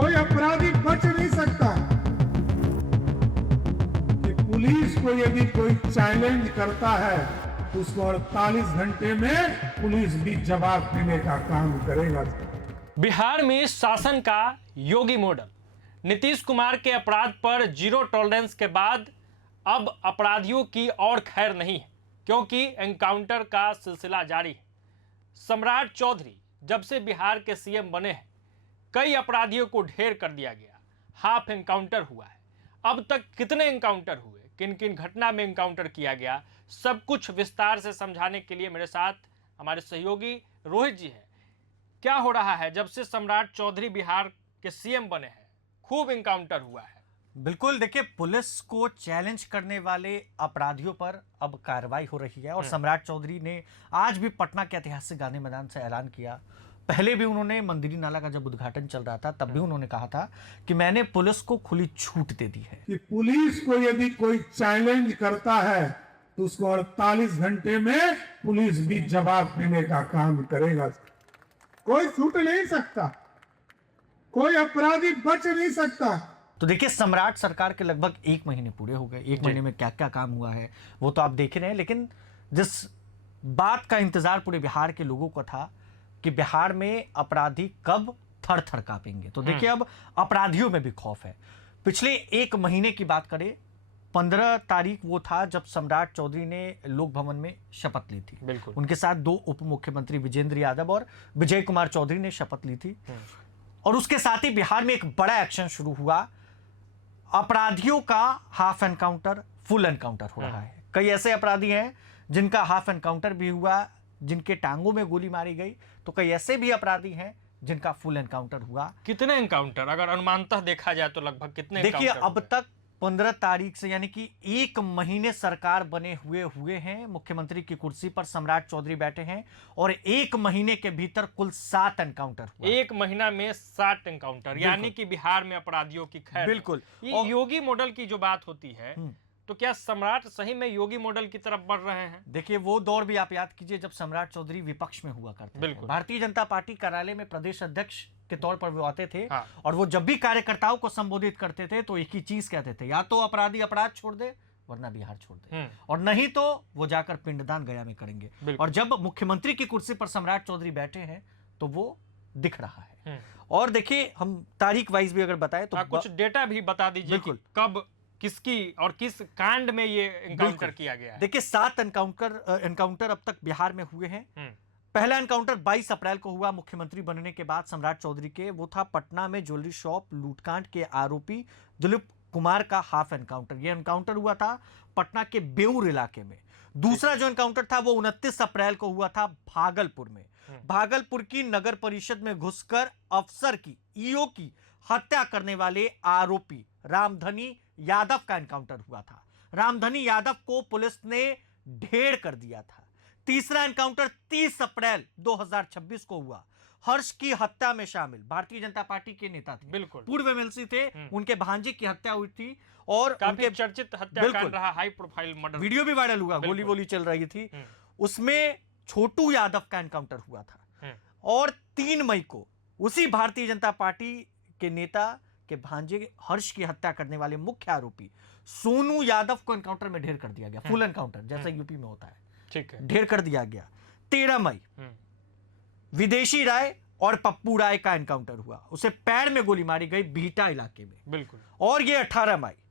कोई अपराधी बच नहीं सकता कि पुलिस को यदि कोई चैलेंज करता है तो उसको 48 घंटे में पुलिस भी जवाब देने का काम करेगा। बिहार में शासन का योगी मॉडल, नीतीश कुमार के अपराध पर जीरो टॉलरेंस के बाद अब अपराधियों की और खैर नहीं है, क्योंकि एनकाउंटर का सिलसिला जारी है। सम्राट चौधरी जब से बिहार के सीएम बने हैं, कई अपराधियों को ढेर कर दिया गया। हाफ एनकाउंटर हुआ है। अब तक कितने एनकाउंटर हुए, किन किन घटना में एनकाउंटर किया गया, सब कुछ विस्तार से समझाने के लिए मेरे साथ हमारे सहयोगी रोहित जी हैं। क्या हो रहा है जब से सम्राट चौधरी बिहार के सीएम बने हैं? खूब एनकाउंटर हुआ है। बिल्कुल, देखिए, पुलिस को चैलेंज करने वाले अपराधियों पर अब कार्रवाई हो रही है और सम्राट चौधरी ने आज भी पटना के ऐतिहासिक गांधी मैदान से ऐलान किया। पहले भी उन्होंने मंदिरी नाला का जब उद्घाटन चल रहा था तब भी उन्होंने कहा था कि मैंने पुलिस को खुली छूट दे दी है कि पुलिस को यदि कोई चैलेंज करता है तो उसको 48 घंटे में पुलिस भी जवाब देने का काम करेगा। कोई छूट नहीं सकता, कोई अपराधी बच नहीं सकता। तो देखिए, सम्राट सरकार के लगभग 1 महीने पूरे हो गए। 1 महीने में क्या क्या काम हुआ है वो तो आप देख रहे हैं, लेकिन जिस बात का इंतजार पूरे बिहार के लोगों को था कि बिहार में अपराधी कब थर थर कांपेंगे, तो देखिए अब अपराधियों में भी खौफ है। पिछले 1 महीने की बात करें, 15 तारीख वो था जब सम्राट चौधरी ने लोक भवन में शपथ ली थी। बिल्कुल। उनके साथ 2 उप मुख्यमंत्री विजेंद्र यादव और विजय कुमार चौधरी ने शपथ ली थी। और उसके साथ ही बिहार में एक बड़ा एक्शन शुरू हुआ। अपराधियों का हाफ एनकाउंटर, फुल एनकाउंटर हो रहा है। कई ऐसे अपराधी हैं जिनका हाफ एनकाउंटर भी हुआ, जिनके टांगों में गोली मारी गई, तो कई ऐसे भी अपराधी हैं जिनका फुल एनकाउंटर हुआ। कितने एनकाउंटर अगर अनुमानतः देखा जाए तो लगभग कितने? देखिए, अब तक 15 तारीख से, यानी कि 1 महीने सरकार बने हुए हैं, मुख्यमंत्री की कुर्सी पर सम्राट चौधरी बैठे हैं और 1 महीने के भीतर कुल 7 एनकाउंटर हुआ। 1 महीना में 7 एनकाउंटर, यानी कि बिहार में अपराधियों की खैर। बिल्कुल। ये योगी मॉडल की जो बात होती है, तो क्या सम्राट सही में योगी मॉडल की तरफ बढ़ रहे हैं? देखिए, वो दौर भी आप याद कीजिए जब सम्राट चौधरी विपक्ष में हुआ करते थे। बिल्कुल। भारतीय जनता पार्टी कार्यालय में प्रदेश अध्यक्ष के तौर पर वो आते थे। हाँ। और वो जब भी कार्यकर्ताओं को संबोधित करते थे तो एक ही चीज कहते थे, या तो अपराधी अपराध छोड़ दे वरना बिहार छोड़ दे, और नहीं तो वो जाकर पिंडदान गया में करेंगे। और जब मुख्यमंत्री की कुर्सी पर सम्राट चौधरी बैठे हैं तो वो दिख रहा है। और देखिए, हम तारीख वाइज भी अगर बताएं तो कुछ डेटा भी बता दीजिए कि कब, किसकी और किस कांड में ये एनकाउंटर किया गया है। देखिए, 7 एनकाउंटर अब तक बिहार में हुए हैं। पहला एनकाउंटर 22 अप्रैल को हुआ मुख्यमंत्री बनने के बाद सम्राट चौधरी के। वो था पटना में ज्वेलरी शॉप लूटकांड के आरोपी दिलीप कुमार का हाफ एनकाउंटर। यह एनकाउंटर हुआ था पटना के बेउर इलाके में। दूसरा जो एनकाउंटर था वो 29 अप्रैल को हुआ था भागलपुर में। भागलपुर की नगर परिषद में घुसकर अफसर की, ईओ की हत्या करने वाले आरोपी रामधनी यादव का एनकाउंटर हुआ था। रामधनी यादव को पुलिस ने ढेर कर दिया था। तीसरा एनकाउंटर 30 अप्रैल 2026 को हुआ। हर्ष की हत्या में शामिल भारतीय जनता पार्टी के नेता थे, बिल्कुल, पूर्व एमएलसी थे, उनके भांजे की हत्या हुई थी और काफी चर्चित हत्याकांड रहा, हाई प्रोफाइल मर्डर। वीडियो भी वायरल हुआ, गोली वोली चल रही थी। उसमें छोटू यादव का एनकाउंटर हुआ था। और 3 मई को उसी भारतीय जनता पार्टी के नेता के भांजे हर्ष की हत्या करने वाले मुख्य आरोपी सोनू यादव को एनकाउंटर में ढेर कर दिया गया। फुल एनकाउंटर जैसा यूपी में होता है, ठीक है, ढेर कर दिया गया। 13 मई विदेशी राय और पप्पू राय का एनकाउंटर हुआ। उसे पैर में गोली मारी गई बिहटा इलाके में। बिल्कुल। और ये 18 मई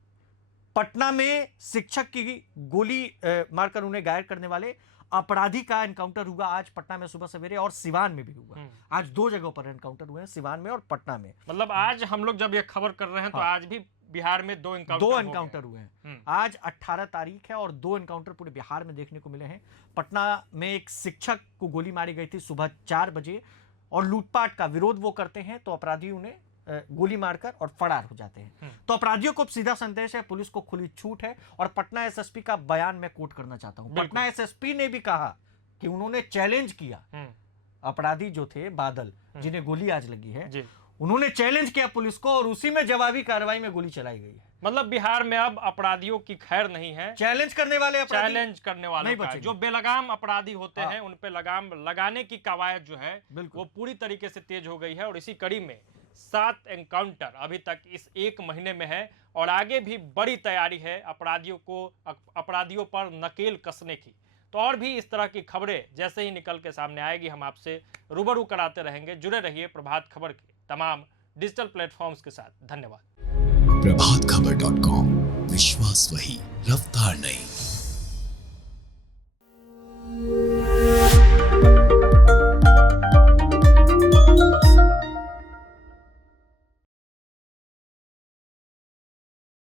पटना में शिक्षक की गोली मारकर उन्हें घायल करने वाले अपराधी का एनकाउंटर हुआ आज पटना में सुबह सवेरे, और सिवान में भी हुआ। आज 2 जगहों पर एनकाउंटर हुए हैं, सिवान में और पटना में। मतलब आज हम लोग जब ये खबर कर रहे हैं तो आज भी बिहार में 2 एनकाउंटर हुए हैं। आज 18 तारीख है और 2 एनकाउंटर पूरे बिहार में देखने को मिले हैं। पटना में एक शिक्षक को गोली मारी गई थी सुबह 4 बजे, और लूटपाट का विरोध वो करते हैं तो अपराधी उन्हें गोली मारकर और फरार हो जाते हैं। तो अपराधियों को सीधा संदेश है, पुलिस को खुली छूट है। और पटना एसएसपी का बयान मैं कोट करना चाहता हूं। पटना एसएसपी ने भी कहा कि उन्होंने चैलेंज किया अपराधी जो थे बादल, जिन्हें गोली आज लगी है, उन्होंने चैलेंज किया पुलिस को और उसी में जवाबी कार्रवाई में गोली चलाई गई है। मतलब बिहार में अब अपराधियों की खैर नहीं है। चैलेंज करने वाले जो बेलगाम अपराधी होते हैं उन पे लगाम लगाने की कवायद जो है वो पूरी तरीके से तेज हो गई है। और इसी कड़ी में 7 एनकाउंटर अभी तक इस 1 महीने में है और आगे भी बड़ी तैयारी है अपराधियों पर नकेल कसने की। तो और भी इस तरह की खबरें जैसे ही निकल के सामने आएगी हम आपसे रूबरू कराते रहेंगे। जुड़े रहिए प्रभात खबर के तमाम डिजिटल प्लेटफॉर्म्स के साथ। धन्यवाद। प्रभातखबर.com, विश्वास वही, रफ्तार नहीं।